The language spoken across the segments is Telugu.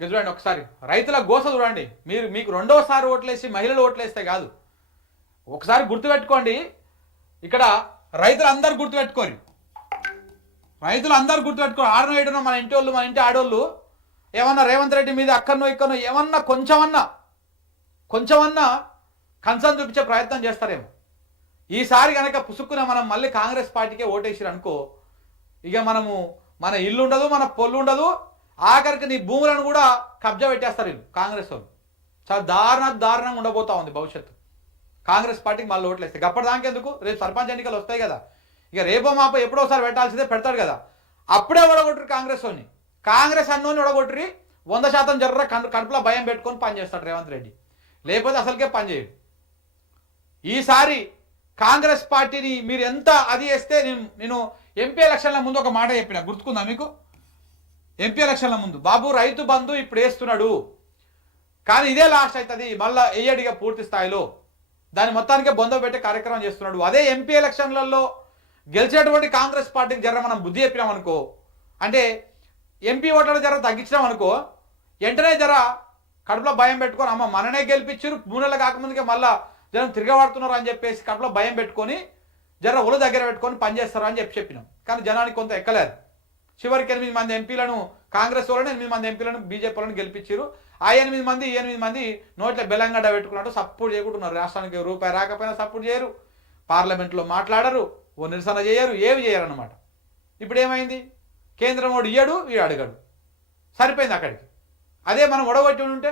ఇక చూడండి ఒకసారి రైతుల గోస చూడండి. మీకు రెండోసారి ఓట్లేసి మహిళలు ఓట్లేస్తే కాదు, ఒకసారి గుర్తుపెట్టుకోండి. ఇక్కడ రైతులందరూ గుర్తుపెట్టుకోరు, ఆడనో ఏడనో మన ఇంటి వాళ్ళు, మన ఇంటి ఆడోళ్ళు ఏమన్నా రేవంత్ రెడ్డి మీద అక్కడనో ఇక్కడనో ఏమన్నా కొంచెమన్నా కన్సర్న్ చూపించే ప్రయత్నం చేస్తారేమో. ఈసారి కనుక పుసుక్కున మనం మళ్ళీ కాంగ్రెస్ పార్టీకే ఓటేసారు అనుకో, ఇక మన ఇల్లు ఉండదు, మన పొల్లు ఉండదు, ఆఖరికి నీ భూములను కూడా కబ్జా పెట్టేస్తారు వీళ్ళు కాంగ్రెస్ వాళ్ళు. చాలా దారుణంగా ఉండబోతా ఉంది భవిష్యత్తు కాంగ్రెస్ పార్టీకి మళ్ళీ ఓట్లేస్తే. అప్పటిదాకెందుకు, రేపు సర్పంచ్ ఎన్నికలు వస్తాయి కదా, ఇక రేపో మాపో ఎప్పుడోసారి పెట్టాల్సిందే పెడతాడు కదా, అప్పుడే ఓడగొట్టరు కాంగ్రెస్ వాడిని. కాంగ్రెస్ అన్నోని ఓడగొట్టరి 100% జర్ర కడుపులో భయం పెట్టుకొని పనిచేస్తాడు రేవంత్ రెడ్డి, లేకపోతే అసలుకే పనిచేయడు. ఈసారి కాంగ్రెస్ పార్టీని మీరు ఎంత అది చేస్తే, నేను ఎంపీ ఎలక్షన్ల ముందు ఒక మాట చెప్పిన, గుర్తుకుందా మీకు? ఎంపీ ఎలక్షన్ల ముందు బాబు రైతు బంధు ఇప్పుడు వేస్తున్నాడు కానీ ఇదే లాస్ట్ అవుతుంది, మళ్ళీ వేయడిగా పూర్తి స్థాయిలో, దాని మొత్తానికే బొంద పెట్టే కార్యక్రమం చేస్తున్నాడు. అదే ఎంపీ ఎలక్షన్లలో గెలిచేటువంటి కాంగ్రెస్ పార్టీకి జర మనం బుద్ధి చెప్పినాం అనుకో, అంటే ఎంపీ ఓట్ల జర తగ్గించినాం అనుకో, వెంటనే జర కడుపులో భయం పెట్టుకొని అమ్మ మననే గెలిపించారు 3 నెలలు కాకముందుకే మళ్ళీ జనం తిరగబడుతున్నారు అని చెప్పేసి కడుపులో భయం పెట్టుకొని జర ఒళ్ళు దగ్గర పెట్టుకొని పనిచేస్తారు అని చెప్పినాం. కానీ జనానికి కొంత ఎక్కలేదు. చివరికి 8 మంది ఎంపీలను కాంగ్రెస్ వాళ్ళని 8 మంది ఎంపీలను బీజేపీ వాళ్ళని గెలిపించారు. ఆ 8 మంది నోట్ల బెలంగడ్డ పెట్టుకున్నట్టు సపోర్ట్ చేయకుంటున్నారు. రాష్ట్రానికి రూపాయి రాకపోయినా సపోర్ట్ చేయరు, పార్లమెంట్లో మాట్లాడరు, ఓ నిరసన చేయరు, ఏమి చేయరు అన్నమాట. ఇప్పుడు ఏమైంది, కేంద్రం వాడు ఇయ్యడు, వీడు అడగడు, సరిపోయింది అక్కడికి. అదే మనం ఒడగొట్టి ఉంటే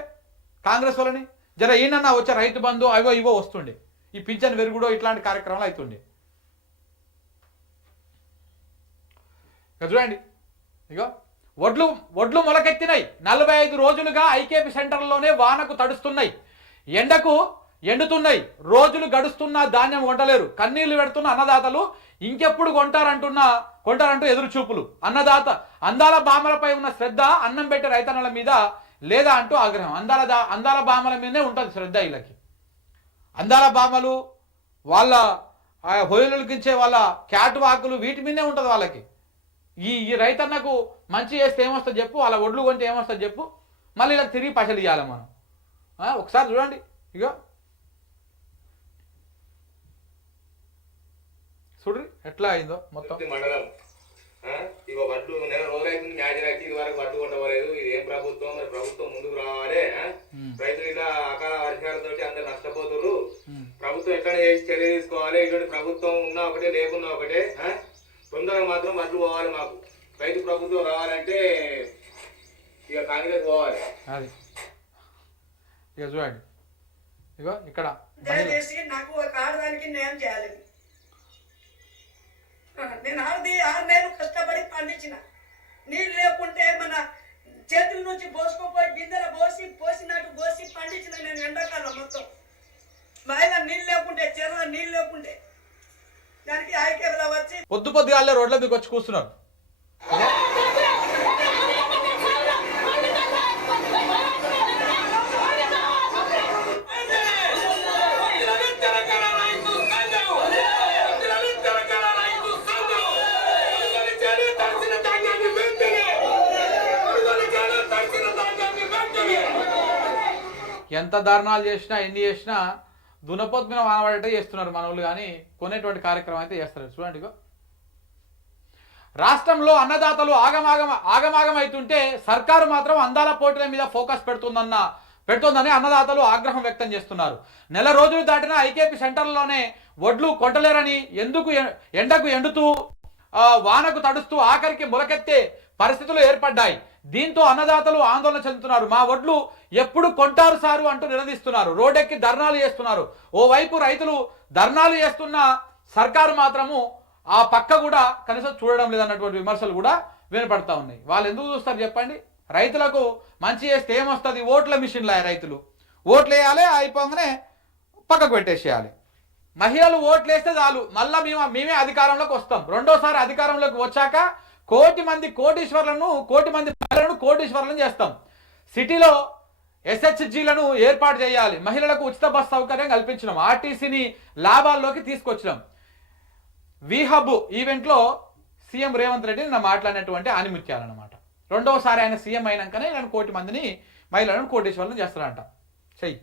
కాంగ్రెస్ వాళ్ళని జర ఈయనన్నా వచ్చే రైతు బంధు అవో ఇవో వస్తుండే, ఈ పింఛన్ వెరుగుడో ఇట్లాంటి కార్యక్రమాలు అవుతుండే. చూడండి ఇగో వడ్లు మొలకెత్తినాయి, 45 రోజులుగా ఐకేపీ సెంటర్లోనే వానకు తడుస్తున్నాయి, ఎండకు ఎండుతున్నాయి, రోజులు గడుస్తున్నా ధాన్యం కొంటలేరు, కన్నీళ్లు పెడుతున్న అన్నదాతలు ఇంకెప్పుడు కొంటారంటూ ఎదురు చూపులు. అందాల బామలపై ఉన్న శ్రద్ధ అన్నం పెట్టే రైతన్నల మీద లేదా అంటూ ఆగ్రహం. అందాల బామల మీదనే ఉంటుంది శ్రద్ధ వీళ్ళకి. అందాల బామలు వాళ్ళ హోయలుకించే వాళ్ళ క్యాట్ వాకులు వీటి మీదనే ఉంటుంది వాళ్ళకి. ఈ రైతన్నకు మంచి చేస్తే ఏమొస్తుంది చెప్పు, వాళ్ళ ఒడ్లు కొంటే ఏమొస్తుంది చెప్పు, మళ్ళీ ఇలా తిరిగి పైసలు ఇవ్వాలి మనం. ఒకసారి చూడండి ఇగో చూడ్రి ఎట్లా అయిందో మొత్తం. మండలం ఇక వడ్లు నెల రోజులైతుంది మ్యాచ్ రాకి ఇది వరకు వడ్లు కొట్టవలేదు. ఇది ఏం ప్రభుత్వం, మరి ప్రభుత్వం ముందుకు రావాలి. రైతులు ఇలా అకాల వర్షాలతో అందరు నష్టపోతున్నారు. ప్రభుత్వం ఎట్లా చర్య తీసుకోవాలి. ఇటువంటి ప్రభుత్వం ఉన్నా ఒకటే లేకున్నా ఒకటే, తొందరగా మాత్రం వడ్లు పోవాలి. మాకు రైతు ప్రభుత్వం రావాలంటే ఇక కాంగ్రెస్ పోవాలి. అది ఇక చూడండి ఇగో ఇక్కడ దయచేసి నాకు ఒక ఆడదానికి న్యాయం చేయాలి. నేను 6 నెలలు కష్టపడి పండించిన, నీళ్ళు లేకుంటే మన చేతుల నుంచి పోసుకోపోయి బిందెల పోసినట్టు పోసి పండించిన నేను ఎండాకాలం మొత్తం. మహిళ నీళ్ళు లేకుంటే, చెరువులో నీళ్ళు లేకుంటే దానికి ఐక్యతలో వచ్చి పొద్దుగాలే రోడ్ల మీకు వచ్చి కూర్చున్నారు. ఎంత దారుణాలు చేసినా ఎన్ని చేసినా దునపోతు మీద వానబడేటే చేస్తున్నారు మన వాళ్ళు, కానీ కొనేటువంటి కార్యక్రమం అయితే చేస్తారు. చూడండి రాష్ట్రంలో అన్నదాతలు ఆగమాగం అవుతుంటే సర్కారు మాత్రం అందాల పోటీల మీద ఫోకస్ పెడుతుందని అన్నదాతలు ఆగ్రహం వ్యక్తం చేస్తున్నారు. నెల రోజులు దాటిన ఐకేపీ సెంటర్లోనే వడ్లు కొంటలేరని, ఎండకు ఎండుతూ వానకు తడుస్తూ ఆఖరికి మొలకెత్తే పరిస్థితులు ఏర్పడ్డాయి. దీంతో అన్నదాతలు ఆందోళన చెందుతున్నారు. మా వడ్లు ఎప్పుడు కొంటారు సారు అంటూ నిలదీస్తున్నారు. రోడ్డెక్కి ధర్నాలు చేస్తున్నారు. ఓవైపు రైతులు ధర్నాలు చేస్తున్న సర్కారు మాత్రము ఆ పక్క కూడా కనీసం చూడడం లేదన్నటువంటి విమర్శలు కూడా వినపడతా ఉన్నాయి. వాళ్ళు ఎందుకు చూస్తారు చెప్పండి? రైతులకు మంచి చేస్తే ఏమొస్తుంది? ఓట్ల మిషన్లు. రైతులు ఓట్లు వేయాలి, అయిపోగానే పక్కకు పెట్టేసేయాలి. మహిళలు ఓట్లు వేస్తే చాలు, మళ్ళీ మేమే అధికారంలోకి వస్తాం. రెండోసారి అధికారంలోకి వచ్చాక కోటి మంది మహిళలను కోటీశ్వరులను చేస్తాం. సిటీలో SHGలను ఏర్పాటు చేయాలి. మహిళలకు ఉచిత బస్ సౌకర్యం కల్పించడం, ఆర్టీసీని లాభాల్లోకి తీసుకొచ్చడం. వి హబ్ ఈవెంట్లో సీఎం రేవంత్ రెడ్డి నిన్న మాట్లాడినటువంటి ఆనిముత్యాలన్నమాట. రెండవసారి ఆయన సీఎం అయినాకనే ఇలాంటి కోటి మందిని మహిళలను కోటేశ్వరులను చేస్తారంట చెయ్యి